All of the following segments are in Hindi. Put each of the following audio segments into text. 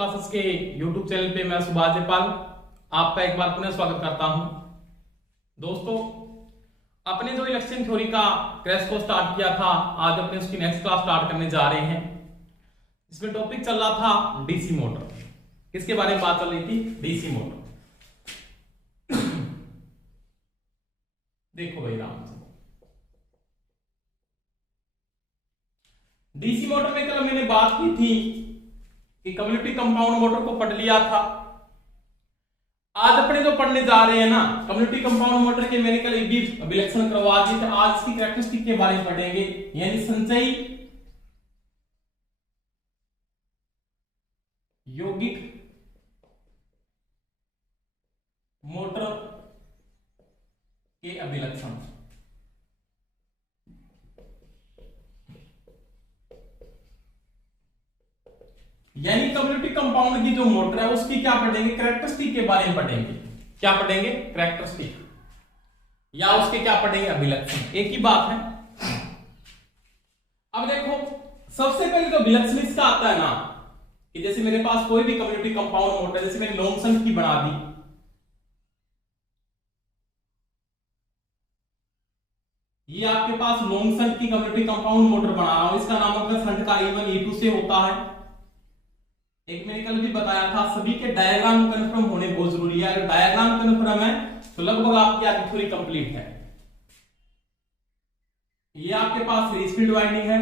क्लासेस के YouTube चैनल पे मैं सुभाष जयपाल आपका एक बार पुनः स्वागत करता हूं। दोस्तों, अपने जो इलेक्शन थ्योरी का क्रैश को स्टार्ट किया था, आज अपने उसकी नेक्स्ट क्लास स्टार्ट करने जा रहे हैं। इसमें टॉपिक चल रहा था डीसी मोटर। किसके बारे में बात चल रही थी? DC motor. देखो भाई राम से, डीसी मोटर में कल मैंने बात की थी कि कम्युनिटी कंपाउंड मोटर को पढ़ लिया था। आज अपने जो पढ़ने जा रहे हैं ना, कम्युनिटी कंपाउंड मोटर के मैंने कल भी विलक्षण करवा दी, तो आज की कैरेक्टरिस्टिक के बारे में पढ़ेंगे, यानी संचयी यौगिक मोटर के अभिलक्षण। यानी कम्युनिटी कंपाउंड की जो मोटर है उसकी क्या पढ़ेंगे? कैरेक्टरिस्टिक के बारे में पढ़ेंगे। क्या पढ़ेंगे? कैरेक्टरिस्टिक, या उसके क्या पढ़ेंगे? अभिलक्षण। एक ही बात है। अब देखो, सबसे पहले जो विलक्षण इसका आता है ना, कि जैसे मेरे पास कोई भी कम्युनिटी कंपाउंड मोटर, जैसे मैंने लॉन्ग की बना दी, ये आपके पास लॉन्ग की कम्युनिटी कंपाउंड मोटर बना रहा हूं, इसका नामकरण संट का E1 E2 से होता है। एक मैंने कल भी बताया था, सभी के डायग्राम कन्फर्म होने बहुत जरूरी है। अगर डायग्राम कन्फर्म है तो लगभग आपकी आगे थ्योरी कंप्लीट है। ये आपके पास सीरीज फील्ड वाइंडिंग है,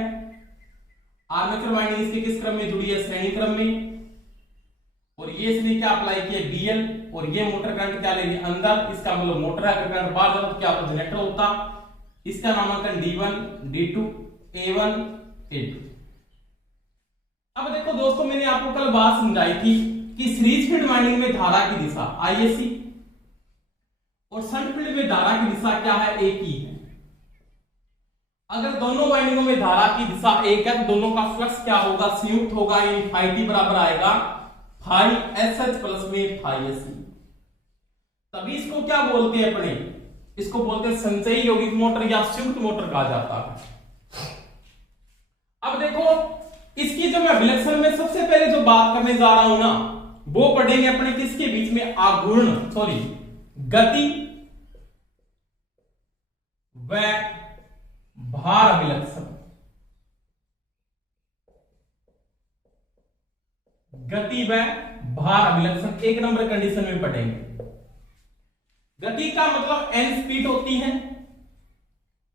आर्मेचर वाइंडिंग इसके किस क्रम में जुड़ी है? श्रेणी क्रम में। और ये इसने क्या अप्लाई किया? डीएल। और ये मोटर करंट क्या ले रही है? अंदर। इसका मतलब मोटर अगर करंट बाहर जाता तो क्या होता? जनरेटर होता। इसका नामांकन D1 D2 A1 A2। अब देखो दोस्तों, मैंने आपको कल बात समझाई थी कि सीरीज फील्ड वाइंडिंग में धारा की दिशा IAC और शंट फील्ड में धारा की दिशा क्या है? एक ही है। अगर दोनों वाइंडिंगों में धारा की दिशा एक है तो दोनों का फ्लक्स क्या होगा? संयुक्त होगा, यानी φT बराबर आएगा φSH प्लस में φSE। तभी इसको क्या बोलते हैं अपने? इसको बोलते हैं संचयी यौगिक मोटर या संयुक्त मोटर कहा जाता है। अब देखो, इसकी जो मैं विलक्षण में सबसे पहले जो बात करने जा रहा हूं ना, वो पढ़ेंगे अपने किसके बीच में? आघूर्ण गति व भार अभिलक्षण। गति व भार अभिलक्षण एक नंबर कंडीशन में पढ़ेंगे। गति का मतलब n स्पीड होती है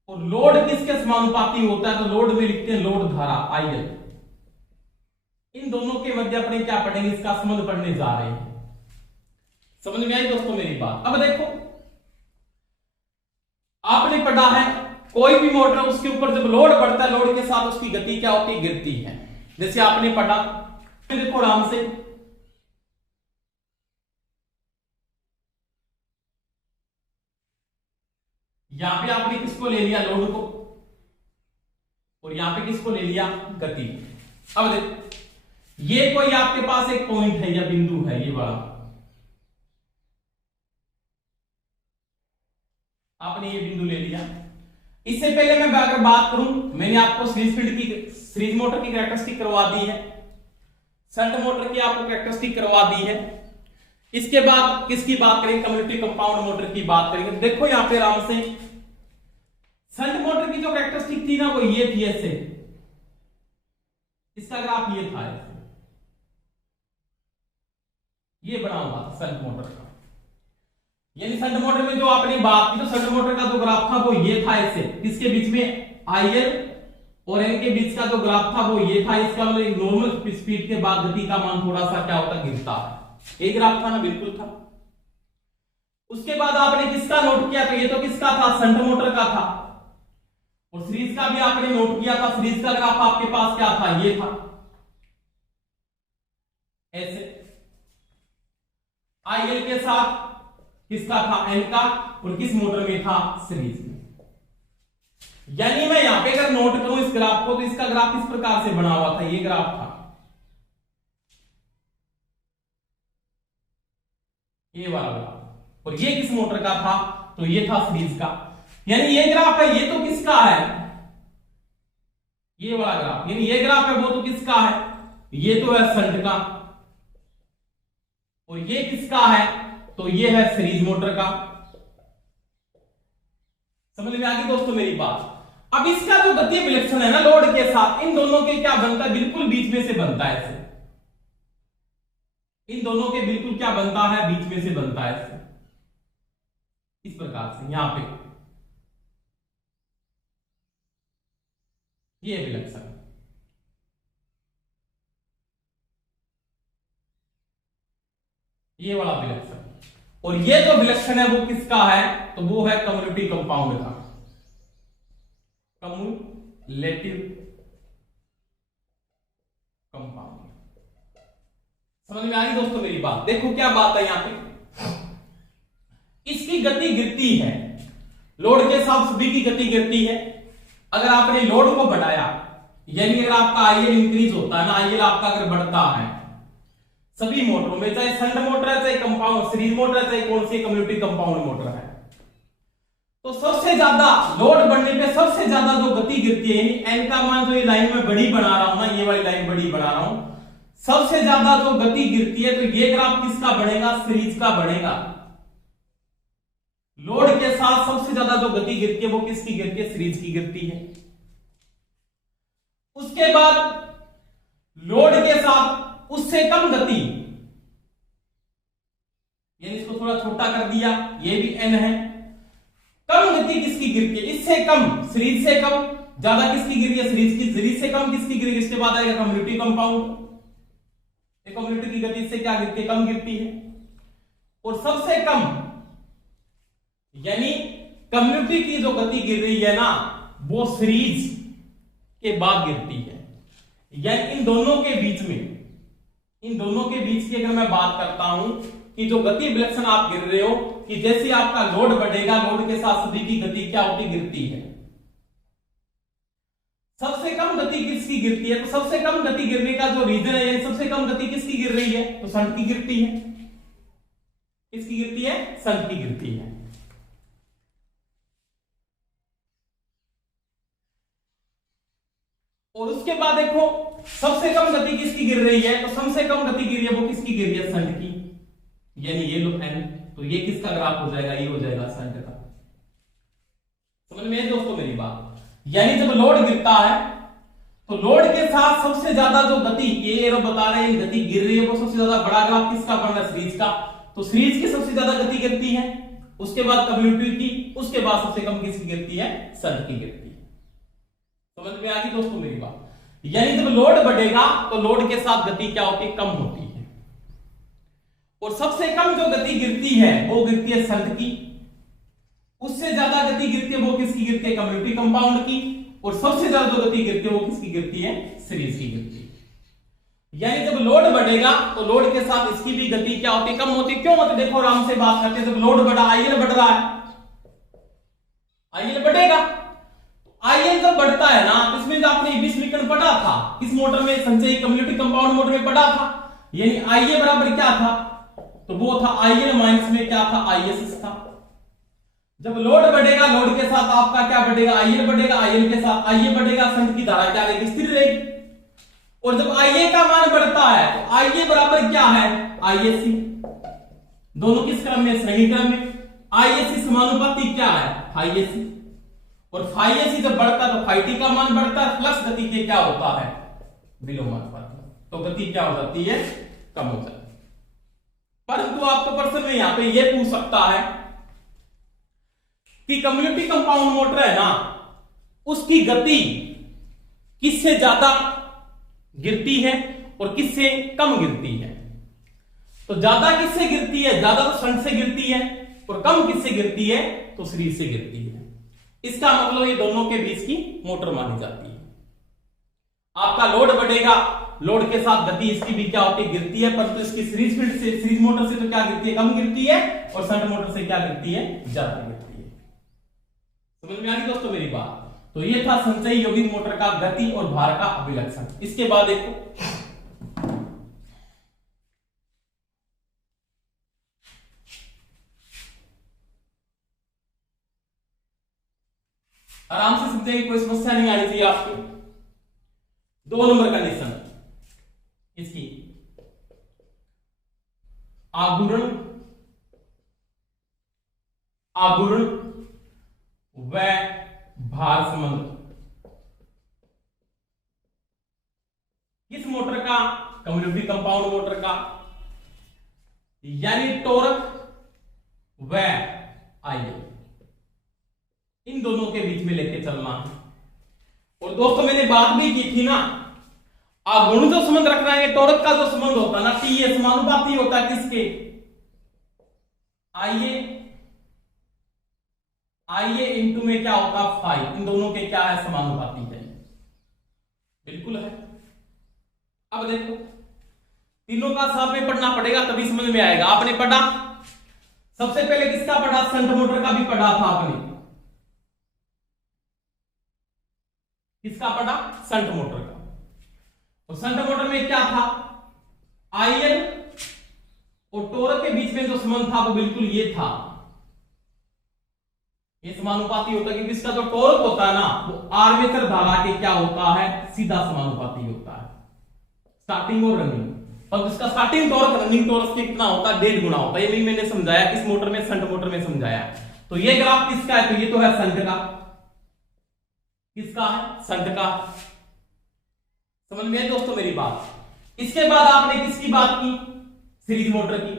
और लोड किसके समानुपाती होता है? तो लोड में लिखते हैं लोड धारा IL। इन दोनों के मध्य अपने क्या पढ़ेंगे? इसका संबंध पढ़ने जा रहे हैं। समझ में आई दोस्तों मेरी बात? अब देखो, आपने पढ़ा है कोई भी मोटर, उसके ऊपर जब लोड बढ़ता है, लोड के साथ उसकी गति क्या होती है? गिरती है। जैसे आपने पढ़ा, देखो आराम से, यहां पे आपने किसको ले लिया? लोड को। और यहां पे किसको ले लिया? गति। अब देखो, ये कोई आपके पास एक पॉइंट है या बिंदु है, ये वाला आपने ये बिंदु ले लिया। इससे पहले मैं अगर बात करूं, मैंने आपको सीरीज मोटर की कैरेक्टरिस्टिक करवा दी है, शंट मोटर की आपको कैरेक्टरिस्टिक करवा दी है। इसके बाद किसकी बात करेंगे? कम्युनिटी कंपाउंड मोटर की बात करेंगे। देखो यहां पे आराम से, शंट मोटर की जो कैरेक्टरिस्टिक थी ना, वो ये थी ऐसे, इसका ग्राफ ये था, ये बना हुआ था शंट मोटर का। यानी शंट मोटर में जो आपने बात की, तो शंट मोटर का जो ग्राफ था वो ये था ऐसे, किसके बीच में? IL और N के बीच का जो ग्राफ था वो ये था। इसका मतलब एक नॉर्मल स्पीड के बाद गति का मान थोड़ा सा क्या होता? गिरता है। एक ग्राफ था ना? बिल्कुल था। उसके बाद आपने किसका नोट किया? तो ये तो किसका था? शंट मोटर का था। और सीरीज का भी आपने नोट किया था। सीरीज का ग्राफ आपके पास क्या था? ये था ऐसे। IL के साथ किसका था? N का। और किस मोटर में था? सीरीज में। यानी मैं यहां पे अगर नोट करूं इस ग्राफ को, तो इसका ग्राफ इस प्रकार से बना हुआ था, ये ग्राफ था, ये वाला ग्राफ। और ये किस मोटर का था? तो ये था सीरीज का। यानी ये ग्राफ है, ये तो किसका है? ये वाला ग्राफ। यानी ये ग्राफ है, वो तो किसका है? ये तो है शंट का। और ये किसका है, तो ये है सीरीज मोटर का। समझ में आ गई दोस्तों मेरी बात। अब इसका जो गति विलक्षण है ना लोड के साथ, इन दोनों के क्या बनता है, बिल्कुल बीच में से बनता है ऐसे। इन दोनों के बिल्कुल क्या बनता है, बीच में से बनता है ऐसे, इस प्रकार से यहां पे ये विलक्षण, ये वाला विलक्षण। और ये जो विलक्षण है वो किसका है, तो वो है कम्युलेटिव कंपाउंड का, कम्युलेटिव कंपाउंड। समझ में आ रही दोस्तों मेरी बात। देखो क्या बात है यहां पे, इसकी गति गिरती है, लोड के साथ सभी की गति गिरती है। अगर आपने लोड को बढ़ाया, यानी अगर आपका आईएल इंक्रीज होता है ना, आईएल आपका अगर बढ़ता है सभी मोटरों में, चाहे शंट मोटर है, चाहे कंपाउंड सीरीज मोटर है, चाहे कौन सी कम्युलेटिव कंपाउंड मोटर है, तो सबसे ज्यादा लोड बढ़ने पे सबसे ज्यादा जो गति गिरती है, यानी एन का मान जो ये लाइन में बड़ी बना रहा हूं ना, ये वाली लाइन बड़ी बना रहा हूं, सबसे ज्यादा जो गति गिरती है, तो ये ग्राफ किसका बढ़ेगा, सीरीज का बढ़ेगा। लोड के साथ सबसे ज्यादा जो गति गिरती है वो किसकी गिरती है, सीरीज की गिरती है। उसके बाद लोड के साथ उससे कम गति, यानी इसको थोड़ा छोटा कर दिया, ये भी एन है। कम गति किसकी गिरती है, इससे कम, सीरीज से कम। ज्यादा किसकी गिर रही है, सीरीज की। सीरीज से कम किसकी गिर रही है, इसके बाद आएगा कम्युलेटिव कंपाउंड। कम्युलेटिव की गति इससे क्या गिरती है, कम गिरती है। और सबसे कम, यानी कम्युलेटिव की जो गति गिर रही है ना, वो सीरीज के बाद गिरती है। यानी इन दोनों के बीच में, इन दोनों के बीच की अगर मैं बात करता हूं कि जो गति विलक्षण आप गिर रहे हो, कि जैसे आपका लोड बढ़ेगा, लोड के साथ सभी की गति क्या होती, गिरती है। सबसे कम गति किसकी गिरती है, तो सबसे कम गति गिरने का जो रीजन है, यानी सबसे कम गति किसकी गिर रही है, तो शंट की गिरती है। किसकी गिरती है, शंट की गिरती है। और उसके बाद देखो सबसे कम गति किसकी गिर रही है, तो सबसे कम गति गिर रही है वो किसकी गिर रही है, शंट की। यानी ये लो एन, तो ये किसका ग्राफ हो जाएगा, ये हो जाएगा शंट का। समझ में है दोस्तों मेरी बात। यानी जब लोड गिरता है तो लोड के साथ सबसे ज्यादा जो गति, ये एरो बता रहे हैं गति गिर रही है, वो सबसे ज्यादा बड़ा ग्राफ किसका बन रहा है, सीरीज का। तो सीरीज की सबसे ज्यादा गति गिरती है, उसके बाद कम्युलेटिव की, उसके बाद सबसे कम किसकी गिरती है, शंट की गिरती है। समझ में आ गई दोस्तों मेरी बात। यानी जब लोड बढ़ेगा तो लोड के साथ गति क्या होती है, कम होती है। और सबसे कम जो गति गिरती है वो गिरती है शंट की, उससे ज्यादा गति गिरती है वो किसकी गिरती है, कम्युलेटिव कंपाउंड की। और सबसे ज्यादा जो गति गिरती है वो किसकी गिरती है, सीरीज की गिरती है। यानी जब लोड बढ़ेगा तो लोड के साथ इसकी भी गति क्या होती है, कम होती है। क्यों होती है, देखो आराम से बात करते हैं। जब लोड बढ़ा, आईएल बढ़ रहा है, आईएल बढ़ेगा। आईएल जब बढ़ता है ना, तो इसमें जो आपने इबी समीकरण पढ़ा था, किस मोटर में, संचयी कम्युलेटिव कंपाउंड मोटर में पढ़ा था। यानी आईए बराबर क्या था, तो वो था आईएल माइनस में क्या था, आईएस था। जब लोड बढ़ेगा, लोड के साथ आपका क्या बढ़ेगा, आईएल बढ़ेगा, आईएल के साथ आईए बढ़ेगा, शंट की धारा क्या रहेगी, स्थिर रहेगी। और जब आईए का मान बढ़ता है तो आईए बराबर क्या है, आईएससी। दोनों किस क्रम में, श्रेणी क्रम में। आईएससी समानुपाती क्या है, फाईएससी। और फाईएससी जब बढ़ता है तो फाईटी का मान बढ़ता है, फ्लक्स गति के क्या होता है, विलोमानुपाती। तो गति क्या हो जाती है, कम हो जाती है। परंतु आपको प्रश्न में यहां पे ये पूछ सकता है कि कम्युलेटिव कंपाउंड मोटर है ना, उसकी गति किससे ज्यादा गिरती है और किससे कम गिरती है। तो ज्यादा किससे गिरती है, ज्यादा तो शंट से गिरती है, और कम किससे गिरती है, तो सीरीज से गिरती है। इसका मतलब ये दोनों के बीच की मोटर मानी जाती है। आपका लोड बढ़ेगा, लोड के साथ गति इसकी भी क्या होती है, गिरती है। परंतु इसकी सीरीज फील्ड से, सीरीज मोटर से तो क्या गिरती है, कम गिरती है। और शंट मोटर से क्या गिरती है, ज्यादा गिरती है। समझ में आ गई दोस्तों मेरी बात। तो ये था संचयी यौगिक मोटर का गति और भार का अभिलक्षण। इसके बाद देखो आराम से समझेंगे, कोई समस्या नहीं आनी चाहिए आपको। 2 नंबर कंडीशन इसकी, आघूर्ण आघूर्ण व भार संबंध किस मोटर का? कम्युनिटी कंपाउंड मोटर का। यानी टॉर्क व आईए इन दोनों के बीच में लेके चलना है। और दोस्तों मैंने बात भी की थी ना, आघूर्ण जो संबंध रखना है, टॉर्क का जो संबंध होता है ना, टी ए समानुपाती होता है किसके? आइए इंटू में क्या होता है? फाइव। इन दोनों के क्या है? समानुपाती है। बिल्कुल है। अब देखो तीनों का साथ में पढ़ना पड़ेगा तभी समझ में आएगा। आपने पढ़ा सबसे पहले किसका पढ़ा? संट मोटर का भी पढ़ा था आपने। किसका पढ़ा? संट मोटर का। और संट मोटर में क्या था? आईएन और टॉर्क के बीच में जो संबंध था वो बिल्कुल ये था, ये समानुपाती होता है। क्योंकि इसका जो टॉर्क होता है ना वो आर्मेचर धारा के क्या होता है? सीधा समानुपाती होता है, स्टार्टिंग और रनिंग। और इसका स्टार्टिंग टॉर्क रनिंग टॉर्क के कितना होता है? 1.5 गुना होता है। ये भी मैंने समझाया किस मोटर में? संट मोटर में समझाया। तो ये ग्राफ किसका है? तो ये तो है संट का। किसका है? संट का। समझ में दोस्तों मेरी बात? इसके बाद आपने किसकी बात की? सीरीज मोटर की।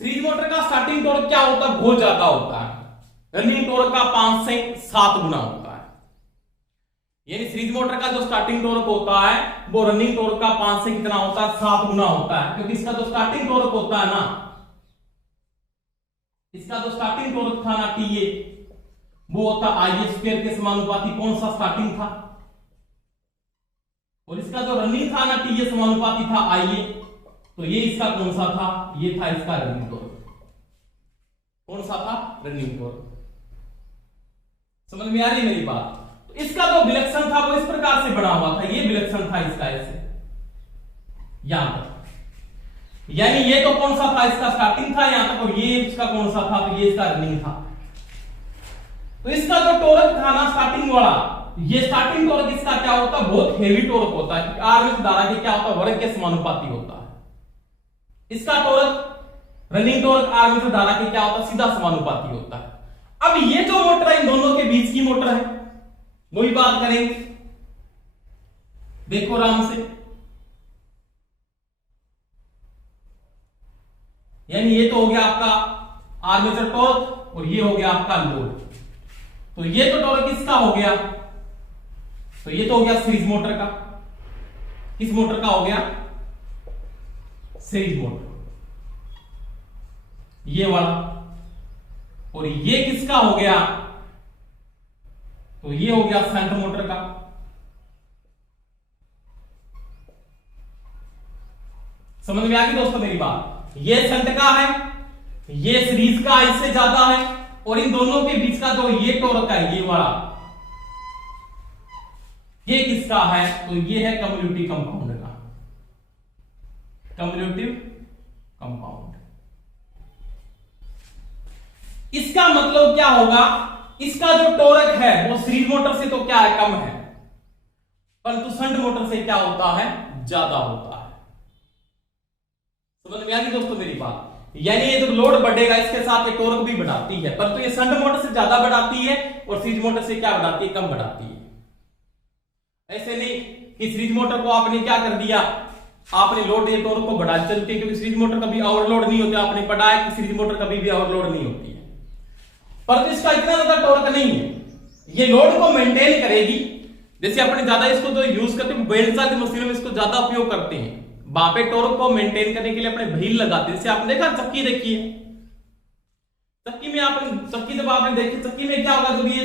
सीरीज मोटर का स्टार्टिंग टॉर्क क्या होता है? बहुत ज्यादा होता है। रनिंग टॉर्क का 5 से 7 गुना होता है। यानी सीरीज मोटर का जो स्टार्टिंग टॉर्क होता है वो रनिंग टॉर्क का 5 से कितना होता है? 7 गुना होता है। क्योंकि इसका जो स्टार्टिंग टॉर्क होता है ना, इसका जो स्टार्टिंग टॉर्क था ना टीए, वो होता आईए स्क्वायर के समानुपाती। कौन सा स्टार्टिंग था? और इसका जो रनिंग था ना टीए समानुपाती था आईए। तो ये इसका कौन सा था? ये था इसका रनिंग टॉर्क। कौन सा था? Running torque. समझ में आ रही मेरी बात? तो इसका जो विलक्षण था वो इस प्रकार से बना हुआ था। ये विलक्षण था इसका ऐसे यहां तक। यानी ये तो कौन सा था? इसका स्टार्टिंग था यहां तक। और ये इसका कौन सा था? तो ये इसका रनिंग था। तो इसका जो टॉर्क था ना स्टार्टिंग वाला, ये स्टार्टिंग टॉर्क इसका क्या होता है? बहुत हेवी टॉर्क होता है। आर्मेचर धारा के क्या होता है? वर्ग के समानुपाती होता है। इसका टॉर्क रनिंग टॉर्क आर्मेचर धारा के क्या होता है? सीधा समानुपाती होता है। अब ये जो मोटर है इन दोनों के बीच की मोटर है, वही बात करेंगे। देखो आराम से। यानी ये तो हो गया आपका आर्मेचर टॉर्क और ये हो गया आपका लोड। तो ये तो टॉर्क किसका हो गया? तो ये तो हो गया सीरीज मोटर का। किस मोटर का हो गया? सीरीज मोटर, ये वाला। और ये किसका हो गया? तो ये हो गया संट मोटर का। समझ में आ गई दोस्तों मेरी बात? ये संट का है, ये सीरीज का इससे ज्यादा है। और इन दोनों के बीच का जो ये टॉर्क है ये वाला, ये किसका है? तो ये है कम्युनिटी कंपाउंड का। कम्युनिटिव कंपाउंड। इसका मतलब क्या होगा? इसका जो टॉर्क है वो सीरीज मोटर से तो क्या है? कम है, परंतु संट मोटर से क्या होता है? ज्यादा होता है। समझ में आ गई दोस्तों मेरी बात? यानी ये जो लोड बढ़ेगा इसके साथ ये टॉर्क भी बढ़ाती है, परंतु ये संट मोटर से ज्यादा बढ़ाती है और सीरीज मोटर से क्या बढ़ाती है? कम बढ़ाती है। ऐसे नहीं कि सीरीज मोटर को आपने क्या कर दिया, आपने लोड ये टॉर्क को बढ़ा चलती है, क्योंकि सीरीज मोटर कभी ओवरलोड नहीं होती। आपने पढ़ा है कि सीरीज मोटर कभी भी ओवरलोड नहीं होती है। परंतु इसका इतना ज्यादा टॉर्क नहीं है, ये लोड को मेंटेन करेगी। जैसे अपने ज्यादा इसको जो यूज करते हैं बेल्ट चार्ज मशीनों में इसको ज्यादा उपयोग करते हैं, वहां पे टॉर्क को मेंटेन करने के लिए अपने व्हील लगाते हैं। जैसे आपने देखा चक्की देखी है, चक्की में आपने चक्की जब आपने देखी, चक्की में क्या होगा? जब ये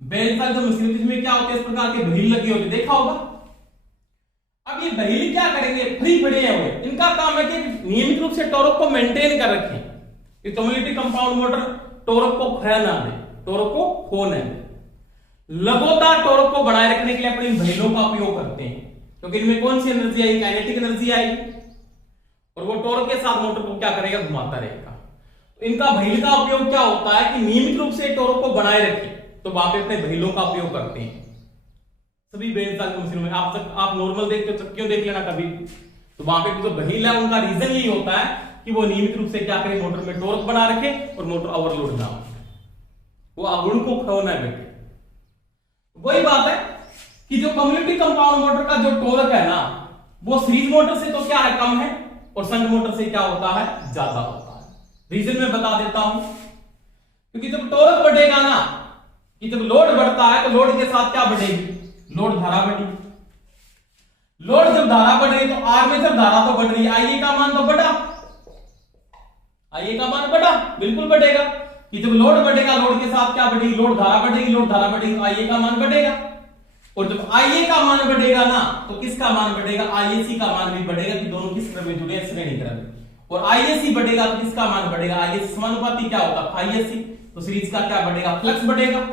बेल्ट चार्ज मशीन जिसमें क्या होते हैं इस प्रकार के व्हील लगे होते, देखा होगा। अब ये व्हील क्या करेंगे? फ्री पड़े हुए, इनका काम है कि नियमित रूप से टॉर्क को मेंटेन कर रखें। ये कम्युनिटी कंपाउंड मोटर टॉर्क को खोया ना दे, टॉर्क को खो न दे। लगातार टॉर्क को बनाए रखने के लिए अपने व्हीलों का उपयोग करते हैं, क्योंकि इनमें कौन सी एनर्जी आई? काइनेटिक एनर्जी आई। और वो टॉर्क के साथ मोटर को क्या करेगा? घुमाता रहेगा। तो इनका व्हील का उपयोग क्या होता है कि नियमित रूप से टॉर्क को बनाए रखें, तो वहां पे अपने व्हीलों का उपयोग करते हैं। सभी बेल्ट चालित मशीनों में। आप नॉर्मल देखते हो चक्कियों देख लेना कभी, तो वहां पे जो व्हील है उनका रीजन यही होता है कि वो नियमित रूप से क्या करें, मोटर में टॉर्क बना रखे और मोटर ओवरलोड ना हो, वो अगुण को खोना बैठे। वही बात है कि जो कम्युनिटी कंपाउंड मोटर का जो टॉर्क है ना, वो सीरीज मोटर से तो क्या है, कम है, और शंट मोटर से क्या होता है, ज्यादा होता है। रीजन मैं बता देता हूं, क्योंकि जब टॉर्क बढ़ेगा ना, कि जब लोड बढ़ता है तो लोड के साथ क्या बढ़ेगी, लोड धारा बढ़ी। लोड जब धारा बढ़ रही तो आर्मेचर धारा तो बढ़ रही है, आईए का मान तो बढ़ा, आईए का मान बढ़ा, बिल्कुल बढ़ेगा। कि जब लोड बढ़ेगा, लोड के साथ क्या बढ़ेगी, लोड धारा बढ़ेगी, लोड धारा बढ़ेगी तो आईए का मान बढ़ेगा। और जब आईए का मान बढ़ेगा ना, तो किसका मान बढ़ेगा, आईएसी का मान भी बढ़ेगा, कि दोनों किस क्रम में जुड़े हैं, श्रेणी क्रम में। और आईएसी बढ़ेगा तो किसका मान बढ़ेगा, आईएसी समानुपाती क्या होता है, आईएसी, तो सीरीज का क्या बढ़ेगा, फ्लक्स बढ़ेगा।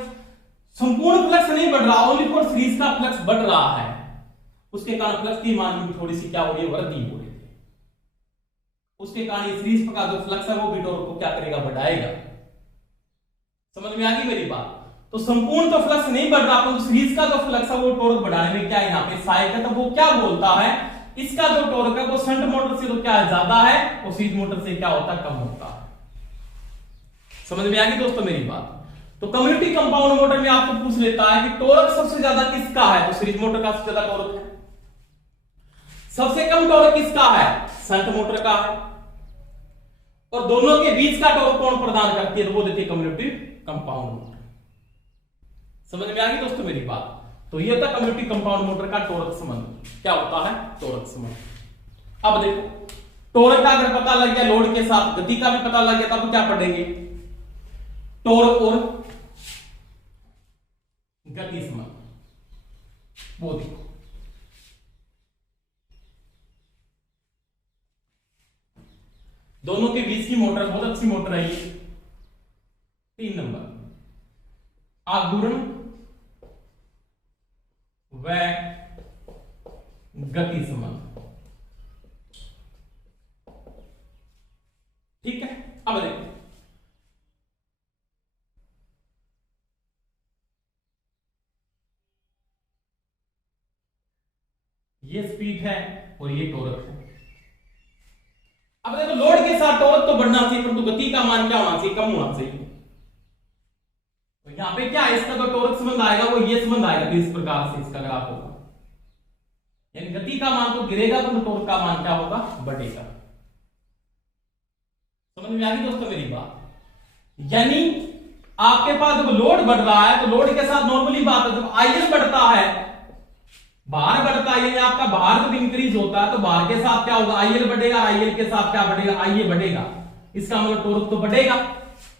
संपूर्ण फ्लक्स नहीं बढ़ रहा, ओनली फॉर सीरीज का फ्लक्स बढ़ रहा है, उसके कारण फ्लक्स की मान में थोड़ी सी क्या हो रही है, वृद्धि हो रही है। उसके कारण ये सीरीज का जो फ्लक्स है वो भी टॉर्क को क्या करेगा, बढ़ाएगा। समझ में आ गई मेरी बात। तो संपूर्ण तो फ्लक्स नहीं बढ़ रहा, तो सीरीज का जो फ्लक्स है वो टॉर्क बढ़ाने में क्या है, यहाँ पे सहायक है। तो वो क्या बोलता है, इसका जो टॉर्क है वो शंट मोटर से तो क्या है, ज्यादा है, और सीरीज मोटर से क्या होता है, कम होता है। समझ में आ गई दोस्तों मेरी बात। तो कम्युनिटी कंपाउंड मोटर में आपको पूछ लेता है कि टॉर्क सबसे ज्यादा किसका है, तो सीरीज मोटर का सबसे ज्यादा टॉर्क है। सबसे कम टॉर्क किसका है, शंट मोटर का है। और दोनों के बीच का टॉर्क कौन प्रदान करती है, तो वो देती है कम्युनिटी कंपाउंड मोटर। समझ में आ गई दोस्तों मेरी बात। तो ये होता है कम्युनिटी कंपाउंड मोटर का टॉर्क संबंध। क्या होता है, टॉर्क संबंध। अब देखो, टॉर्क का अगर पता लग गया, लोड के साथ गति का भी पता लग गया, तब क्या पढ़ेंगे, टॉर्क और गति संबंध। वो देखो, दोनों के बीच की मोटर बहुत अच्छी मोटर है ये। 3 नंबर, आघूर्ण व गति संबंध। ठीक है, अब देखो, ये स्पीड है और ये टॉर्क है। अब देखो, लोड के साथ टॉर्क तो बढ़ना चाहिए, परंतु गति का मान क्या होना चाहिए, कम होना चाहिए। तो यहां पे क्या है, इसका जो टॉर्क संबंध आएगा वो ये संबंध आएगा, तो इस प्रकार से इसका ग्राफ होगा, यानी गति का मान तो गिरेगा, परंतु टॉर्क का मान क्या होगा, बढ़ेगा। समझ में आ गई दोस्तों मेरी बात। यानी आपके पास जब लोड बढ़ रहा है, तो लोड के साथ नॉर्मली बात है, जब आयतन बढ़ता है, भार बढ़ता है, यानी आपका भार जब इंक्रीज होता है, तो भार के साथ क्या होगा, आईएल बढ़ेगा, आईएल के साथ क्या बढ़ेगा, आईए बढ़ेगा। इसका मतलब टॉर्क तो बढ़ेगा।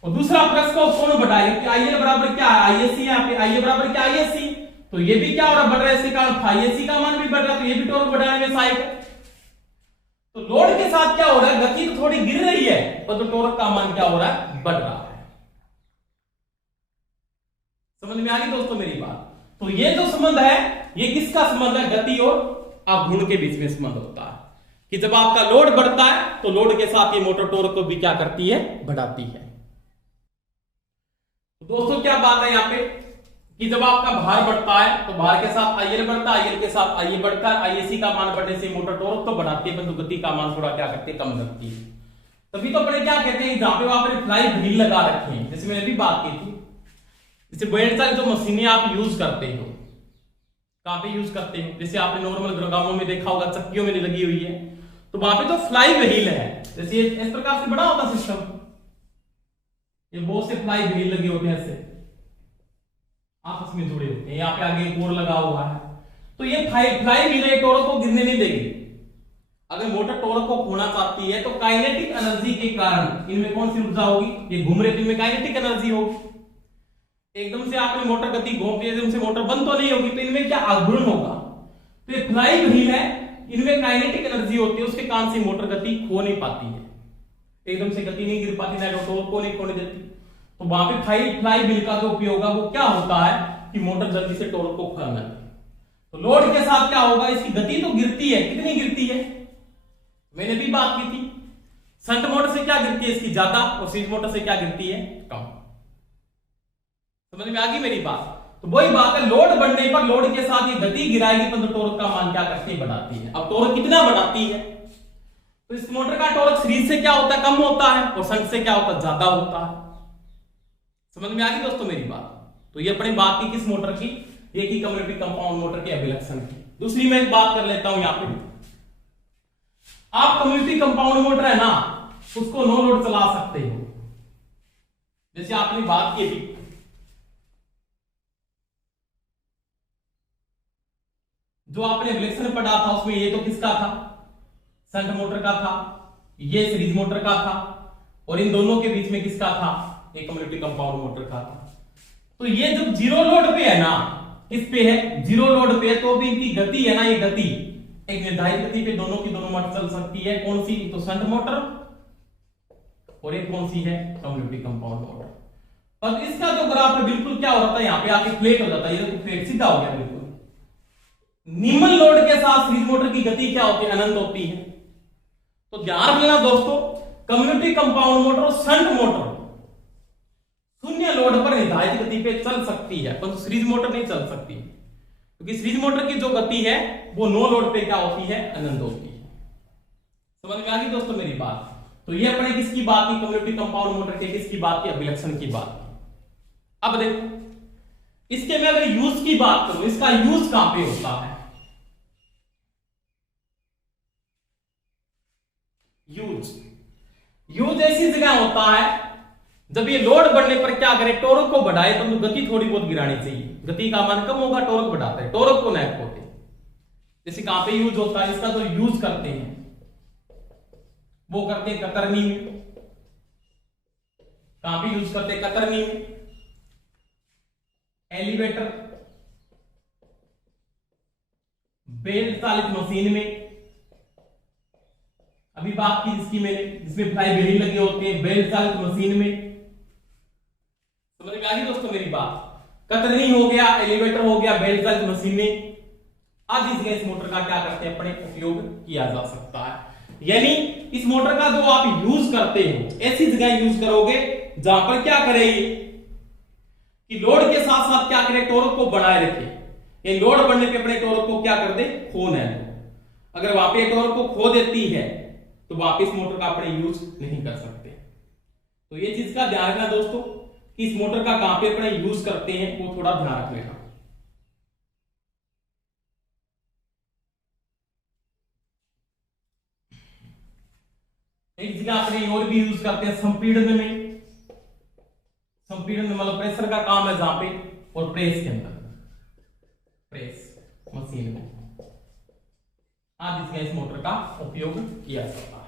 और दूसरा फ्लक्स को कौन बढ़ाएगा, कि आईएल बराबर क्या है, आईएसी, यहाँ पे आईए बराबर क्या, आईएसी, तो ये भी क्या हो रहा है, बढ़ रहा है, इसके कारण आईएसी का मान भी बढ़ रहा है, तो ये भी टॉर्क बढ़ाने में सहायक है। तो लोड के साथ क्या हो रहा है, गति तो थोड़ी गिर रही है, पर तो टॉर्क का मान क्या हो रहा है, बढ़ रहा है। समझ में आ गई दोस्तों मेरी बात। तो ये जो संबंध है, ये किसका संबंध है, गति और आघूर्ण के बीच में संबंध होता है, कि जब आपका लोड बढ़ता है, तो लोड के साथ ये मोटर टॉर्क को भी क्या करती है, बढ़ाती है। तो दोस्तों क्या बात है यहाँ पे, कि जब आपका भार बढ़ता है, तो भार के साथ आईएल बढ़ता है, आईएल के साथ आईए बढ़ता है, आईएसी का मान बढ़ने से मोटर टॉर्क तो बढ़ाती है, परंतु गति का मान थोड़ा क्या करती है, कम करती है। तभी तो अपने क्या कहते हैं, जहां पे आपने फ्लाई व्हील लगा रखे हैं, जैसे मैंने भी बात की थी, जैसे बेल्ट तक जो मशीनें आप यूज करते हो, कहां पे यूज करते हो, जैसे आपने नॉर्मल गांवों में देखा होगा, चक्कियों में लगी हुई है, तो वहां पे तो फ्लाई व्हील है, जैसे ये इस प्रकार से बड़ा होता सिस्टम, ये बहुत से फ्लाई व्हील लगे होते हैं, ऐसे आपस में जुड़े होते हैं, यहाँ पे आगे एक और लगा हुआ है। तो ये फ्लाई व्हील टॉर्क को गिरने नहीं देगी। अगर मोटर टॉर्क को खोना चाहती है, तो काइनेटिक एनर्जी के कारण इनमें कौन सी ऊर्जा होगी, ये घूम रहे, तो इनमें काइनेटिक एनर्जी होगी। एकदम से आपने मोटर गति घूम दी, एकदम से मोटर बंद तो नहीं होगी, तो इनमें क्या आघूर्ण होगा। तो ये फ्लाई व्हील है, इनमें काइनेटिक एनर्जी होती है, उसके कारण से मोटर गति खो नहीं पाती है, एकदम से गति नहीं गिर पाती, ना टॉर्क को नहीं खोने देती। तो वहां पे फ्लाई व्हील का जो उपयोग है वो क्या होता है, कि मोटर जल्दी से टॉर्क को खोना है। तो लोड के साथ क्या होगा, इसकी गति तो गिरती है, कितनी गिरती है, मैंने भी बात की थी, शंट मोटर से क्या गिरती है, इसकी ज्यादा, और सीरीज मोटर से क्या गिरती है, कम। समझ में आ गई मेरी बात। तो वही बात है, लोड बढ़ने पर लोड के साथ ये गति गिराएगी परंतु टॉर्क का मान क्या करती है, बढ़ाती है। अब टॉर्क कितना बढ़ाती है, तो इस मोटर का टॉर्क सीरीज से क्या होता है, कम होता है, और शंट से क्या होता है, ज्यादा होता है। समझ में आ गई दोस्तों मेरी बात। तो ये अपनी बात की किस मोटर की, ये की कम्युनिटी कंपाउंड मोटर के अभिलक्षण की। दूसरी मैं एक बात कर लेता हूं यहां पे, आप कम्युनिटी कंपाउंड मोटर है ना, उसको नो लोड चला सकते हो। जैसे आपने बात की थी, जो आपने अभिलक्षण पढ़ा था उसमें ये तो किसका था, शंट मोटर का था, ये सीरीज मोटर का था, और इन दोनों के बीच में किसका था, एक कम्युनिटी कंपाउंड मोटर का था। तो ये जब जीरो लोड पे है ना, किस पे है, जीरो लोड पे, तो भी इनकी गति है ना, ये गति एक निर्धारित गति पे दोनों की दोनों मोटर चल सकती है। कौन सी, तो शंट मोटर, और एक कौन सी है, कम्युनिटी कंपाउंड मोटर। और इसका जो ग्राफ है बिल्कुल क्या हो जाता है, यहां पे आके फ्लैट हो जाता है, ये तो फ्लैट सीधा हो गया बिल्कुल। निम्न लोड के साथ सीरीज मोटर की गति क्या होती है, अनंत होती है। तो ध्यान रखना दोस्तों, कम्युनिटी कंपाउंड मोटर और शंट मोटर शून्य लोड पर निर्धारित गति पे चल सकती है, परंतु सीरीज मोटर नहीं चल सकती, क्योंकि सीरीज मोटर की जो गति है वो नो लोड पे क्या होती है, अनंत होती है। समझ में आ गई दोस्तों मेरी बात। तो ये अपने किसकी बात की, कम्युनिटी कंपाउंड मोटर के किसकी बात की, अभिलक्षण की बात की। अब देखो इसके मैं अगर यूज की बात करूं, इसका यूज कहां पे होता है, यूज ऐसी जगह होता है जब ये लोड बढ़ने पर क्या करे, टॉर्क को बढ़ाए, तो गति थोड़ी बहुत गिरानी चाहिए। गति का मान कम होगा, टॉर्क बढ़ाता है, टॉर्क को नहीं खोते। जैसे कहां पे यूज होता है इसका, जो यूज करते हैं वो करते हैं कतरनी में। कहां पे यूज करते हैं, कतरनी में, एलिवेटर, बेल चालित मशीन में। अभी बात की जिसकी मैंने, जिसमें फ्लाई बेरिंग लगे होते हैं, बेल चालित मशीन में। समझ में आ गई दोस्तों मेरी बात। कतरनी हो गया, एलिवेटर हो गया, बेल चालित मशीन में आदि जगह इस मोटर का क्या करते हैं, अपने उपयोग किया जा सकता है। यानी इस मोटर का जो आप यूज करते हो, ऐसी जगह यूज करोगे जहां पर क्या करेगी कि लोड के साथ साथ क्या करे, टॉर्क को बढ़ाए रखे। ये लोड बढ़ने पे अपने टॉर्क को क्या कर दे, खो न दे। अगर वहां पे टॉर्क को खो देती है तो वापस मोटर का अपने यूज नहीं कर सकते। तो ये चीज का ध्यान रखना दोस्तों कि इस मोटर का कहां पे अपने यूज करते हैं, वो थोड़ा ध्यान रख लेना। एक जगह अपने और भी यूज करते हैं संपीड़न में। संपीड़न में मतलब प्रेशर का काम है जहां पे, और प्रेस के अंदर, प्रेस मशीन में आज इसका इस मोटर का उपयोग किया जाता है।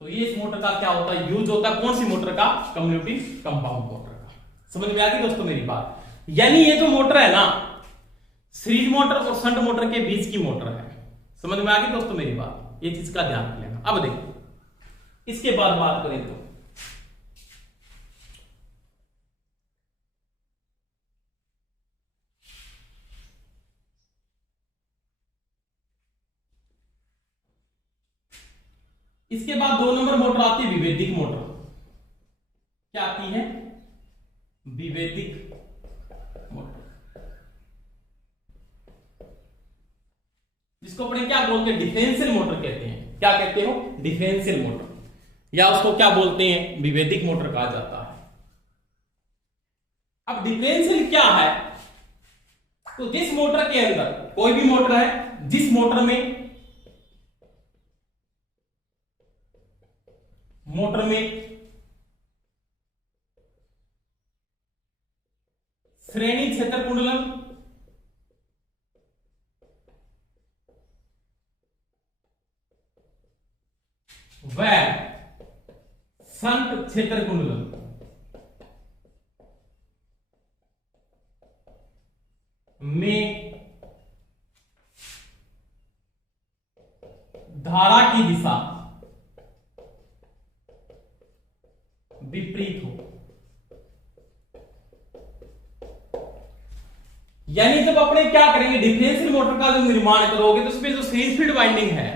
तो ये इस मोटर का क्या होता है, यूज होता है। कौन सी मोटर का, कम्युनिटी कंपाउंड मोटर का। समझ में आ गई दोस्तों मेरी बात। यानी ये जो मोटर है ना, सीरीज मोटर और शंट मोटर के बीच की मोटर है। समझ में आ गई दोस्तों मेरी बात, ये चीज का ध्यान रख लेना। अब देखो इसके बाद बात करें तो इसके बाद 2 नंबर मोटर आती है विभेदिक मोटर। क्या आती है, विभेदिक मोटर, जिसको अपने क्या बोलते हैं, डिफरेंशियल मोटर कहते हैं। क्या कहते हो, डिफरेंशियल मोटर, या उसको क्या बोलते हैं, विभेदिक मोटर कहा जाता है। अब डिफरेंशियल क्या है, तो जिस मोटर के अंदर, कोई भी मोटर है जिस मोटर में श्रेणी क्षेत्र कुंडलम व शंट क्षेत्र कुंडलम में धारा की दिशा विपरीत हो। यानी जब अपने क्या करेंगे, डिफरेंशियल मोटर का जो निर्माण करोगे तो उसमें जो सीरीज फील्ड वाइंडिंग है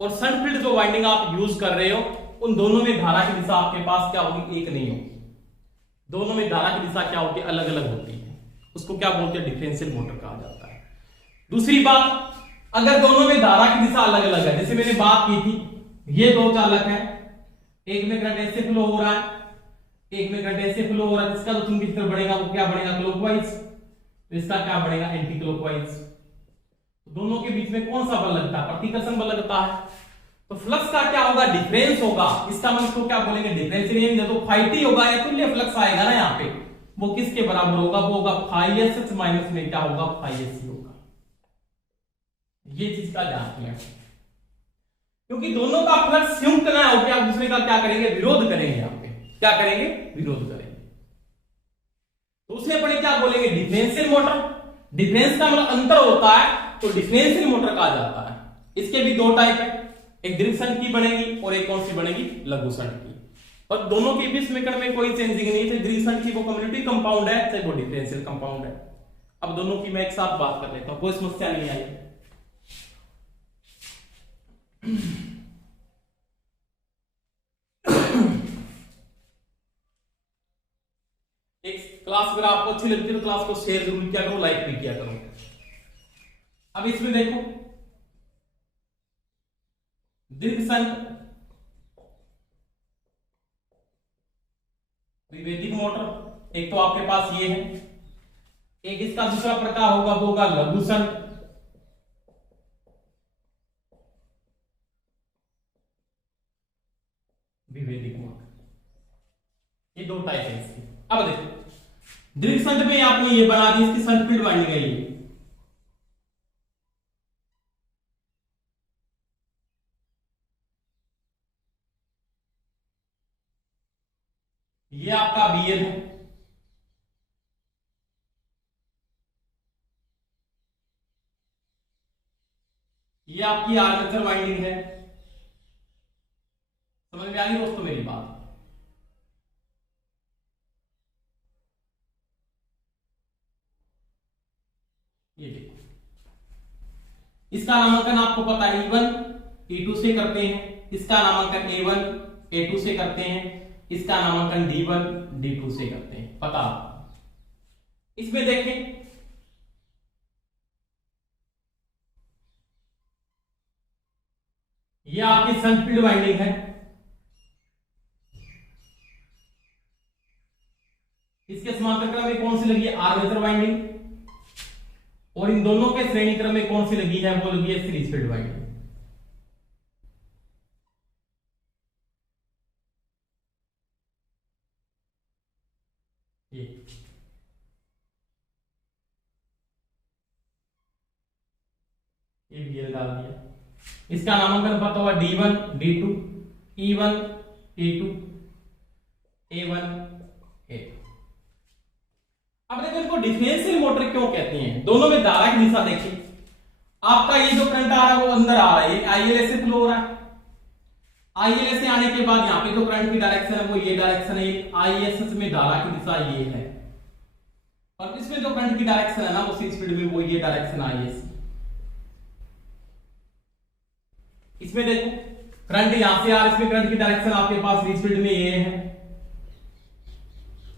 और शंट फील्ड जो वाइंडिंग आप यूज कर रहे हो, उन दोनों में धारा की दिशा आपके पास क्या होगी, एक नहीं होगी। दोनों में धारा की दिशा क्या होती है, अलग अलग होती है। उसको क्या बोलते हैं, डिफरेंशियल मोटर कहा जाता है। दूसरी बात, अगर दोनों में धारा की दिशा अलग अलग है, जैसे मैंने बात की थी, ये दो चालक है, एक में करंट ऐसे फ्लो हो रहा है, एक में करंट ऐसे फ्लो हो रहा है, जिसका तो चुंबकीय क्षेत्र बढ़ेगा वो क्या बढ़ेगा, क्लॉकवाइज, तो इसका क्या बढ़ेगा, एंटी क्लॉकवाइज। दोनों के बीच में कौन सा बल लगता है, प्रतिकर्षण बल लगता है। तो फ्लक्स का क्या होगा, डिफरेंस होगा, इसका मतलब इसको क्या बोलेंगे, डिफरेंशियल। जब तो फाइटी होगा या तुल्य फ्लक्स आएगा ना यहाँ पे, वो किसके बराबर होगा, वो होगा फाई एस एच माइनस में क्या होगा, फाई एस सी होगा। ये चीज का ध्यान रखना, क्योंकि दोनों का फ्लक्स संयुक्त ना हो के आप दूसरे का क्या करेंगे, विरोध करेंगे। यहाँ पे क्या करेंगे, विरोध करेंगे। तो उसमें अपने क्या बोलेंगे, डिफरेंशियल मोटर। डिफरेंस का मतलब अंतर होता है, तो डिफरेंशियल मोटर कहा जाता है। इसके भी दो टाइप है, एक दीर्घ शंट की बनेगी और एक कौन सी बनेगी, लघु शंट की। और दोनों के बीच में कोई चेंजिंग नहीं है, दीर्घ शंट की वो कम्युनिटी कंपाउंड है, चाहे वो डिफरेंशियल कंपाउंड है। अब दोनों की मैं एक साथ बात कर लेता हूं, कोई समस्या नहीं आई। एक क्लास अगर आपको अच्छी लगती है तो क्लास को शेयर जरूर किया करो, लाइक भी किया करो। अब इसमें देखो, दीर्घ शंट, विभेदिक मोटर, एक तो आपके पास ये है, एक इसका दूसरा प्रकार होगा वो होगा लघु शंट। विभेदिक मोटर, ये दो टाइप है इसकी। अब देखो, दीर्घ शंट में आपने ये बना दी, इसकी शंट फील्ड वाइंडिंग है ये आपका बीएल है, ये आपकी आर्मेचर वाइंडिंग है। समझ में आ गई दोस्तों मेरी बात। ये देखो, इसका नामांकन आपको पता है, E1 E2 से करते हैं, इसका नामांकन A1 A2 से करते हैं, इसका नामांकन D1 D2 से करते हैं, पता। इसमें देखें, ये आपकी शंट फील्ड वाइंडिंग है, इसके समांतर क्रम में कौन सी लगी है, आर्मेचर वाइंडिंग, और इन दोनों के श्रेणी क्रम में कौन सी लगी है, वो लगी है सीरीज फील्ड वाइंडिंग। ये बीएल डाल दिया, इसका नामांकन पता हुआ D1 D2 E1 E2 A1 A2। अब देखो इसको डिफरेंशियल मोटर क्यों कहते हैं, दोनों में धारा की दिशा देखिए। आपका ये जो करंट आ रहा है वो अंदर आ रहा है, ये आईएल से फ्लो हो रहा है, आईएल से आने के बाद यहाँ पे जो करंट की डायरेक्शन है वो ये डायरेक्शन है, आईएसएस में धारा की दिशा ये है, और इसमें जो करंट की डायरेक्शन है ना वो सीरीज फील्ड में वो ये डायरेक्शन आईएस। इसमें देखो करंट यहां से आ रहा है, इसमें करंट की डायरेक्शन आपके पास सीरीज फील्ड में ये है,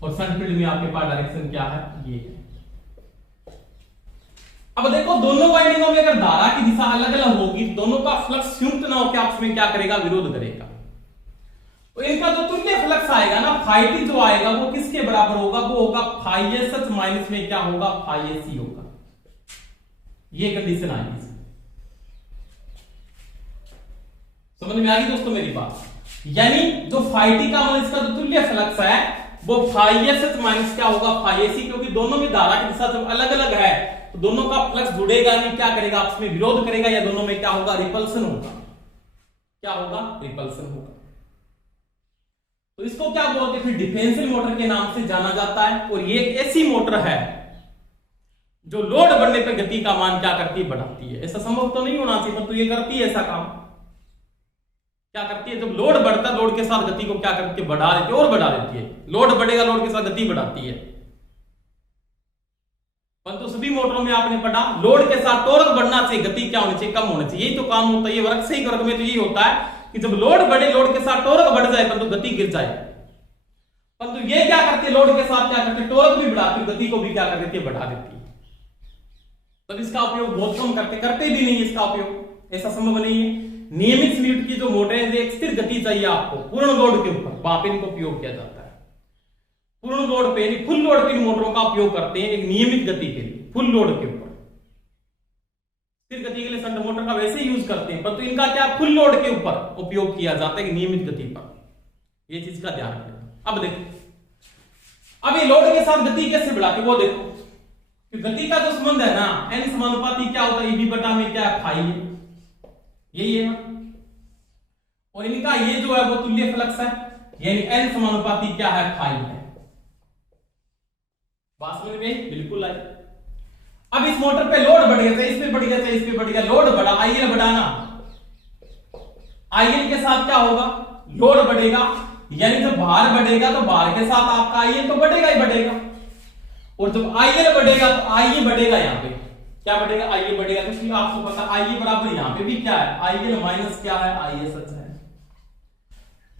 और शंट फील्ड में आपके पास डायरेक्शन क्या है, ये है। अब देखो दोनों वाइंडिंगों में अगर धारा की दिशा अलग अलग होगी, दोनों का फ्लक्स संयुक्त ना होकर आपस में क्या करेगा, विरोध करेगा। तो इनका जो तुल्य फ्लक्स आएगा ना, फाई टी जो आएगा वो किसके बराबर होगा, वो होगा फाई एस एच माइनस में क्या होगा, फाई एस सी होगा। ये कंडीशन आएगी। समझ में आ गई दोस्तों मेरी बात। यानी जो फाई टी का मतलब इसका जो तुल्य फ्लक्स है वो फाई एस एच माइनस क्या होगा, फाई एस सी, क्योंकि दोनों में धारा की दिशा जब अलग अलग है तो दोनों का फ्लक्स जुड़ेगा नहीं, क्या करेगा, आपस में विरोध करेगा, या दोनों में क्या होगा, रिपल्सन होगा। क्या होगा, रिपल्सन होगा। तो इसको क्या बोलते हैं, फिर डिफरेंशियल मोटर के नाम से जाना जाता है। और ये एक ऐसी मोटर है जो लोड बढ़ने पर गति का मान क्या करती है, बढ़ाती है। ऐसा संभव तो नहीं होना चाहिए, परंतु ये करती है ऐसा काम। क्या करती है, जब लोड बढ़ता है लोड के साथ गति को क्या करती है, बढ़ा देती है, और बढ़ा देती है। लोड बढ़ेगा, लोड के साथ गति बढ़ाती है। परंतु सभी मोटरों में आपने पढ़ा लोड के साथ टॉर्क बढ़ना चाहिए, गति क्या होनी चाहिए, कम होनी चाहिए। यही तो काम होता है। ये वर्ग से ही वर्ग में तो यही होता है कि जब लोड बढ़े, लोड के साथ टॉर्क बढ़ जाए परंतु गति गिर जाए। परंतु ये क्या करती है, लोड के साथ क्या करती है, टॉर्क भी बढ़ाती है, गति को भी क्या कर देती है, बढ़ा देती है। तो इसका उपयोग बहुत कम करते भी नहीं इसका उपयोग, ऐसा संभव नहीं है। नियमित स्पीड की जो मोटर है, एक स्थिर गति चाहिए आपको पूर्ण लोड के ऊपर, वहां पे इनको उपयोग किया जाता है। पूर्ण लोड पे, फुल लोड पे इन मोटरों का उपयोग करते हैं एक नियमित गति के लिए, फुल लोड के ऊपर। स्थिर गति के लिए शंट मोटर का वैसे यूज करते हैं, परंतु इनका क्या फुल लोड के ऊपर उपयोग किया जाता है नियमित गति पर। ये चीज का ध्यान रखें। अब देखो, अब ये लोड के साथ गति कैसे बढ़ाते, वो देखो। गति का जो संबंध है ना, एन समानुपाती क्या होता है, ईबी बटा में क्या है, फाई है, यही है ना। और इनका ये जो है वो तुल्य फ्लक्स है, यानी एन समानुपाती क्या है, फाई है। बात समझ में बिल्कुल आई। अब इस मोटर पे लोड बढ़ गया, इस पे बढ़ गया, इस पे बढ़ गया, लोड बढ़ा, आईएल बढ़ाना, आईएल के साथ क्या होगा, लोड बढ़ेगा, यानी जब भार बढ़ेगा तो भार के साथ आपका आईएल तो बढ़ेगा ही बढ़ेगा। और जब आईएल बढ़ेगा तो आईए बढ़ेगा, यहां पे क्या बढ़ेगा, आईए बढ़ेगा। तो आपको पता आईए बराबर यहां पे भी क्या है, आईएल माइनस क्या है, आईए सच है।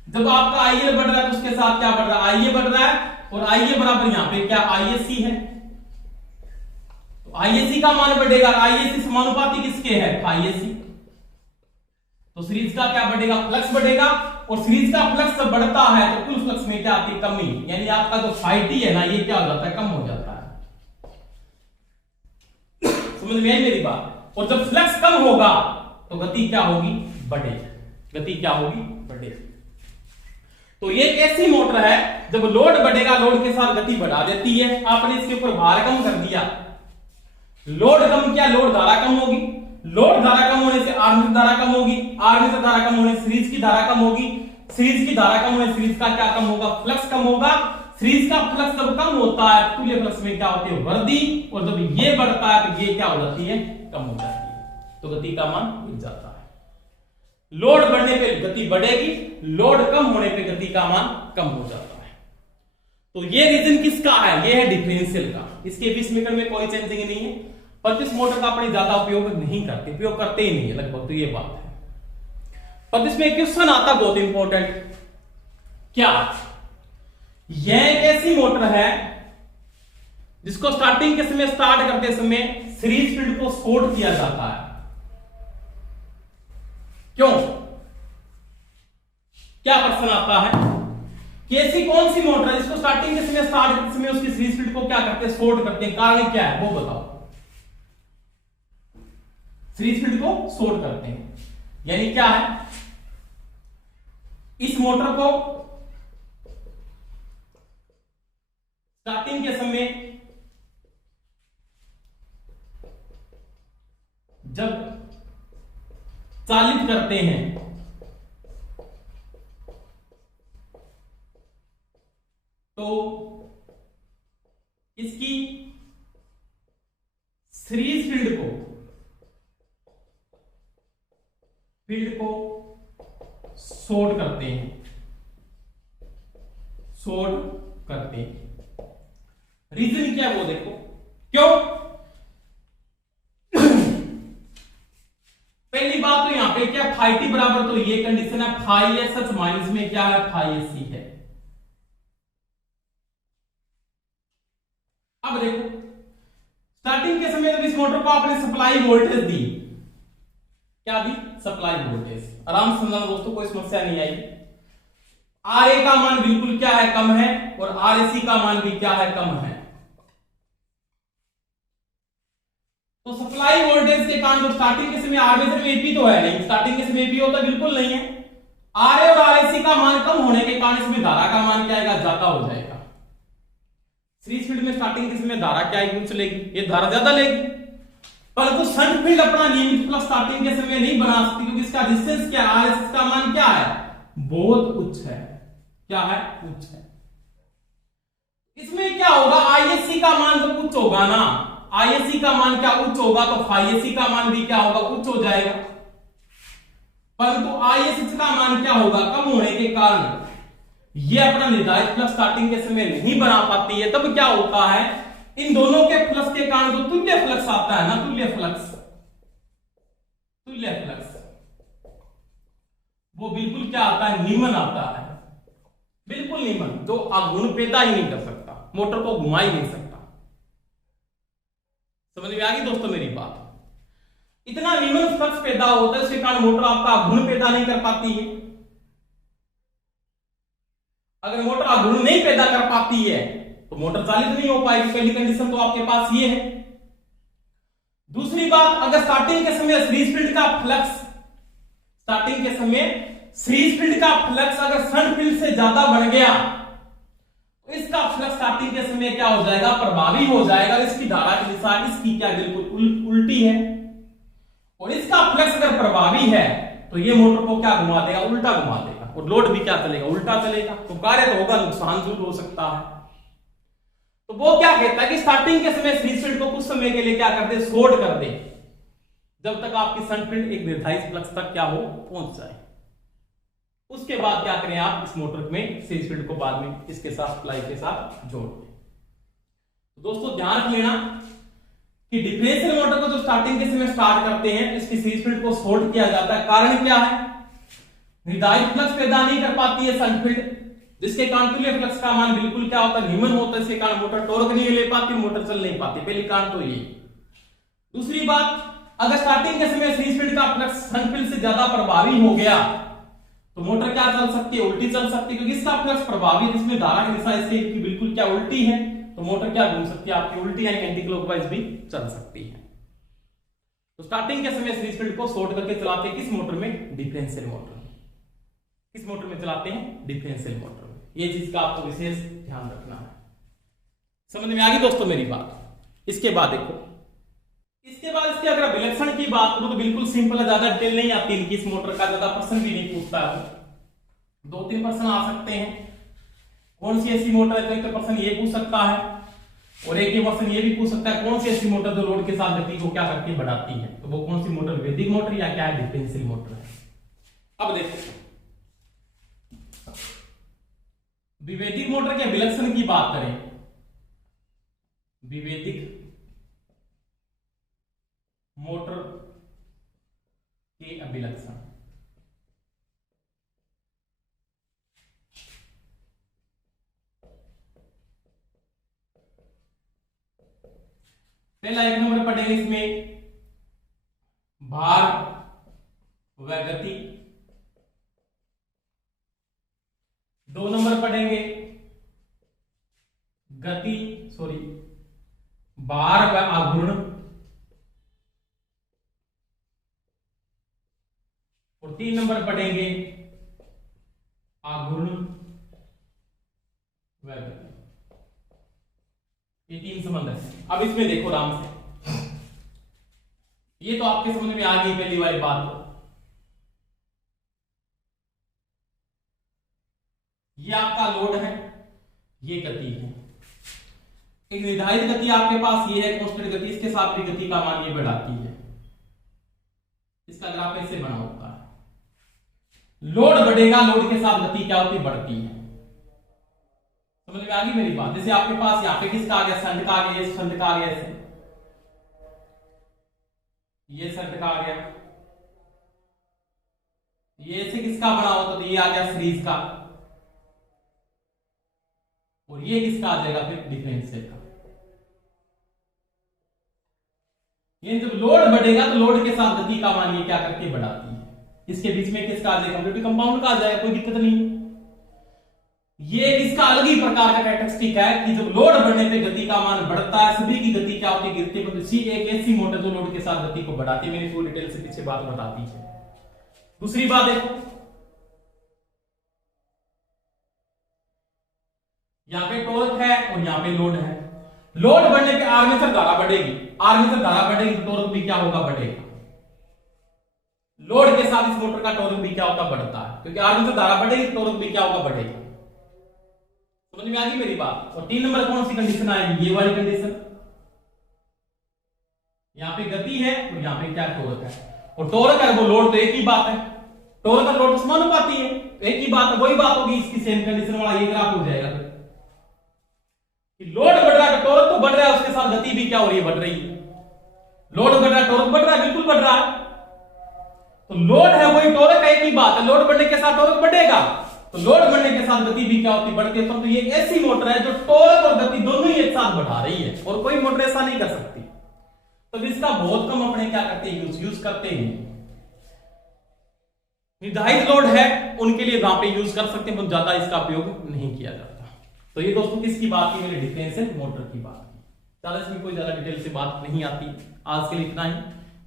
जब आपका आईएल बढ़ रहा है तो उसके साथ क्या बढ़ रहा है, आईए बढ़ रहा है, और आईए बराबर यहां पे क्या, आईएसी है। तो आईएसी का मान बढ़ेगा, आईएसी समानुपाती किसके है, आईएसी। तो सीरीज का क्या बढ़ेगा, फ्लक्स बढ़ेगा, और सीरीज का फ्लक्स जब बढ़ता है तो कुल फ्लक्स में क्या आती है, कमी, यानी आपका जो फाइटी है ना, ये क्या हो जाता है, कम हो जाता है। समझ में आई मेरी बात। और जब फ्लक्स कम होगा तो गति क्या होगी, बढ़ेगी, गति क्या होगी, बढ़ेगी। तो ये एक ऐसी मोटर है, जब लोड बढ़ेगा, लोड के साथ गति बढ़ा देती है। आपने इसके ऊपर भार कम कर दिया, लोड कम किया, लोड धारा कम होगी, लोड धारा कम होने से आर्मेचर धारा कम होगी, आर्मेचर धारा कम होने से सीरीज की धारा कम होगी, सीरीज की धारा कम होने से सीरीज का क्या कम होगा, फ्लक्स कम होगा। सीरीज का फ्लक्स जब कम होता है, तुल्य फ्लक्स में क्या होती है, वृद्धि, और जब ये बढ़ता है तो ये क्या हो जाती है, कम हो जाती है। तो गति का मान बढ़ जाता है। लोड बढ़ने पे गति बढ़ेगी, लोड कम होने पे गति का मान कम हो जाता है। तो ये रीजन किसका है, ये है डिफरेंशियल का। इसके 20 मीटर में कोई चेंजिंग नहीं है, पर इस मोटर का अपने ज्यादा उपयोग नहीं करते, उपयोग करते ही नहीं है लगभग, तो ये बात है। पर इसमें क्वेश्चन आता बहुत इंपॉर्टेंट, क्या यह एक ऐसी मोटर है जिसको स्टार्टिंग के समय, स्टार्ट करते समय सीरीज फील्ड को शॉर्ट किया जाता है, क्यों, क्या प्रश्न आता है कि ऐसी कौन सी मोटर है जिसको स्टार्टिंग के समय, स्टार्ट करते समय उसकी सीरीज फील्ड को क्या करते हैं, शॉर्ट करते हैं, कारण क्या है वो बताओ। सीरीज फील्ड को शॉर्ट करते हैं, यानी क्या है, इस मोटर को स्टार्टिंग के समय जब चालित करते हैं तो इसकी सीरीज फील्ड को शॉर्ट करते हैं, शॉर्ट करते हैं। रीजन क्या है वो देखो, क्यों। पहली बात तो यहां पे क्या, फाई टी बराबर, तो ये कंडीशन है, फाई एस एच माइनस में क्या है, फाई एस सी है। अब देखो, स्टार्टिंग के समय जब इस मोटर को आपने सप्लाई वोल्टेज दी, क्या दी, सप्लाई वोल्टेज, आराम से समझना दोस्तों, कोई समस्या नहीं आई। आर ए का मान बिल्कुल क्या है, कम है, और आर ए सी का मान भी क्या है, कम है। तो सप्लाई वोल्टेज के कारण, तो स्टार्टिंग के समय आर्मेचर में एपी तो है नहीं, स्टार्टिंग के समय एपी होता बिल्कुल नहीं है। आर ए और आर ए सी का मान कम होने के कारण इसमें धारा का मान क्या आएगा, ज्यादा हो जाएगा। सीरीज फील्ड में स्टार्टिंग के समय धारा क्या आएगी, चलेगी, ये धारा ज्यादा लेगी, परंतु शंट फील्ड अपना नियमित फ्लक्स स्टार्टिंग के समय नहीं बना सकती, क्योंकि इसका रेजिस्टेंस क्या है, आरएसएस का मान क्या है, बहुत उच्च है, क्या है, उच्च है। इसमें क्या होगा, आईएससी का मान जब उच्च होगा ना, आईएससी का मान क्या उच्च होगा, तो फाईएससी का मान भी क्या होगा, उच्च हो जाएगा। परंतु आईएसएच का मान क्या होगा, कम होने के कारण ये अपना निर्धारित फ्लक्स स्टार्टिंग के समय नहीं बना पाती है। तब क्या होता है, इन दोनों के फ्लक्स के कारण जो तुल्य फ्लक्स आता है ना, तुल्य फ्लक्स वो बिल्कुल क्या आता है, निम्न आता है, बिल्कुल नीमन, जो आघूर्ण पैदा ही नहीं कर सकता, मोटर को घुमा ही नहीं सकता। समझ में आ गई दोस्तों मेरी बात? इतना नीमन फ्लक्स पैदा होता है, इसके कारण मोटर आपका आघूर्ण पैदा नहीं कर पाती है। अगर मोटर आघूर्ण नहीं पैदा कर पाती है तो मोटर चालित नहीं हो पाएगी। पहली कंडीशन तो आपके पास ये है। दूसरी बात, अगर स्टार्टिंग के समय सीरीज फील्ड का फ्लक्स, स्टार्टिंग के समय सीरीज फील्ड का फ्लक्स अगर शंट फील्ड से ज्यादा बढ़ गया तो इसका फ्लक्स स्टार्टिंग के समय क्या हो जाएगा, प्रभावी हो जाएगा। इसकी धारा की दिशा इसकी क्या बिल्कुल उल्टी है, और इसका फ्लक्स अगर प्रभावी है तो ये मोटर को क्या घुमा देगा, उल्टा घुमा देगा, और लोड भी क्या चलेगा, उल्टा चलेगा। तो कार्य तो होगा, नुकसान जरूर हो सकता है। तो वो क्या कहता है कि स्टार्टिंग के समय सीरीज फील्ड को कुछ समय के लिए क्या कर दे, शॉर्ट कर दे, जब तक आपकी शंट फील्ड एक निर्धारित फ्लक्स तक क्या हो, पहुंच जाए। उसके बाद क्या करें आप, इस मोटर में सीरीज फील्ड को बाद में इसके साथ सप्लाई के साथ जोड़ दें। तो दोस्तों ध्यान रख लेना कि डिफरेंशियल मोटर को जो स्टार्टिंग के समय स्टार्ट करते हैं, इसकी सीरीज फील्ड को शॉर्ट किया जाता है। कारण क्या है, निर्धारित फ्लक्स पैदा नहीं कर पाती है शंट फील्ड, जिसके कारण तुल्य फ्लक्स का मान बिल्कुल क्या होता है, न्यूमन होता है। इसके कारण मोटर टॉर्क नहीं ले पाती, मोटर चल नहीं पाती। पहली कारण तो ये। दूसरी बात, अगर स्टार्टिंग के समय सीरीज फील्ड का फ्लक्स शंट फील्ड से ज्यादा प्रभावी हो गया तो मोटर क्या चल सकती है, उल्टी चल सकती है, क्योंकि इसका फ्लक्स प्रभावी है, जिसमें धारा की दिशा इससे बिल्कुल क्या उल्टी है, तो मोटर क्या घूम सकती है, आपकी उल्टी यानी एंटी क्लॉकवाइज भी चल सकती है। तो स्टार्टिंग के समय सीरीज फील्ड को शॉर्ट करके चलाते हैं किस मोटर में, डिफरेंशियल मोटर में। किस मोटर में चलाते हैं, डिफरेंशियल मोटर में। ये चीज का आपको विशेष ध्यान रखना है। समझ में आ गई दोस्तों मेरी बात? इसके बाद देखो, इसके बाद इसके अगर विलक्षण की बात करूं तो बिल्कुल सिंपल है, ज्यादा डिटेल नहीं आती इनकी। इस मोटर का ज्यादा प्रश्न भी नहीं पूछता है। 2-3 प्रश्न आ सकते हैं, कौन सी ऐसी मोटर है, तो एक प्रश्न ये पूछ सकता है, और एक ही प्रश्न ये भी पूछ सकता है, कौन सी ऐसी मोटर जो लोड के साथ गति को क्या करती है, बढ़ाती है। तो वो कौन सी मोटर, वैदिक मोटर या क्या है, डिफरेंशियल मोटर है। अब देखो विभेदिक मोटर के विलक्षण की बात करें, विभेदिक मोटर के अभिलक्षण। पहला 1 नंबर पढ़ेंगे इसमें भार व गति। 2 नंबर पढ़ेंगे भार व आघूर्ण। और 3 नंबर पढ़ेंगे आघूर्ण व गति। ये 3 संबंध है। अब इसमें देखो आराम से, ये तो आपके समझ में आ गई पहली वाली बात। तो ये आपका लोड है, ये गति है। एक निर्धारित गति आपके पास ये है, कांस्टेंट गति, इसके साथ भी गति का मान ये बढ़ाती है। इसका ग्राफ ऐसे बना होता है, लोड बढ़ेगा, लोड के साथ गति क्या होती है, बढ़ती है। समझ में आ गई मेरी बात? जैसे आपके पास यहाँ पे किसका आ गया, शंट का आ गया, ये शंट का आ गया, ऐसे ये शंट का आ गया, ये ऐसे किसका बना होता, तो ये आ गया सीरीज का, और ये किसका आ जाएगा फिर, डिफरेंशियल का। ये जब लोड बढ़ेगा तो लोड के साथ गति का मान ये क्या करके बढ़ाती है। इसके बीच में किसका आ जाएगा, कंप्लीट कंपाउंड का आ जाएगा, कोई दिक्कत नहीं। ये इसका अलग ही प्रकार का कैरेक्टरिस्टिक है कि जब लोड बढ़ने पे गति का मान बढ़ता है, सभी की गति क्या होती है, गिरती है। मतलब एक ऐसी मोटर जो लोड के साथ गति को बढ़ाती है। मैंने पूरी डिटेल से पीछे बात बता दी है। दूसरी बात देखो, यहां पे टॉर्क है और यहां पे लोड है। लोड बढ़ने पे आर्मेचर धारा बढ़ेगी, आर्मेचर धारा बढ़ेगी तो टॉर्क भी क्या होगा, बढ़ेगा। लोड के साथ इस मोटर का टॉर्क भी क्या होता, बढ़ता है, क्योंकि आर्मेचर धारा बढ़ेगी तो टॉर्क भी क्या होगा, बढ़ेगा। समझ में आ गई मेरी बात? और 3 नंबर कौन सी कंडीशन आएगी, ये वाली कंडीशन। यहां पे गति है और यहां पे क्या, टॉर्क है। और टॉर्क है वो लोड, तो एक ही बात है, टॉर्क और लोड समानुपाती है, एक ही बात है, वही बात होगी। इसकी सेम कंडीशन वाला ये ग्राफ हो जाएगा कि लोड बढ़ रहा है, टॉर्क तो बढ़ रहा है, उसके साथ गति भी क्या हो रही है, बढ़ रही है। लोड बढ़ रहा है, टॉर्क बढ़ रहा है, बिल्कुल बढ़ रहा है। तो लोड है वही, टॉर्क है, एक ही बात है। लोड बढ़ने के साथ टॉर्क बढ़ेगा, तो लोड बढ़ने के साथ गति भी क्या होती है, बढ़ती है। तो ये ऐसी मोटर है जो टॉर्क और गति दोनों ही एक साथ बढ़ा रही है, और कोई मोटर ऐसा नहीं कर सकती। तो इसका बहुत कम अपने क्या करते हैं, यूज करते हैं। निर्धारित लोड है उनके लिए वहां पे यूज कर सकते हैं, बहुत ज्यादा इसका उपयोग नहीं किया जाता। तो ये दोस्तों किसकी बात की, मैंने डिफरेंशियल मोटर की बात की। ज्यादा इसमें कोई ज्यादा डिटेल से बात नहीं आती। आज के लिए इतना ही।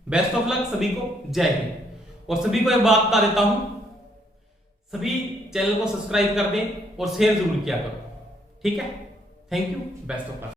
बेस्ट ऑफ लक सभी को, जय हिंद। और सभी को एक बात बता देता हूं, सभी चैनल को सब्सक्राइब कर दें और शेयर जरूर किया करो, ठीक है। Thank you, best of luck.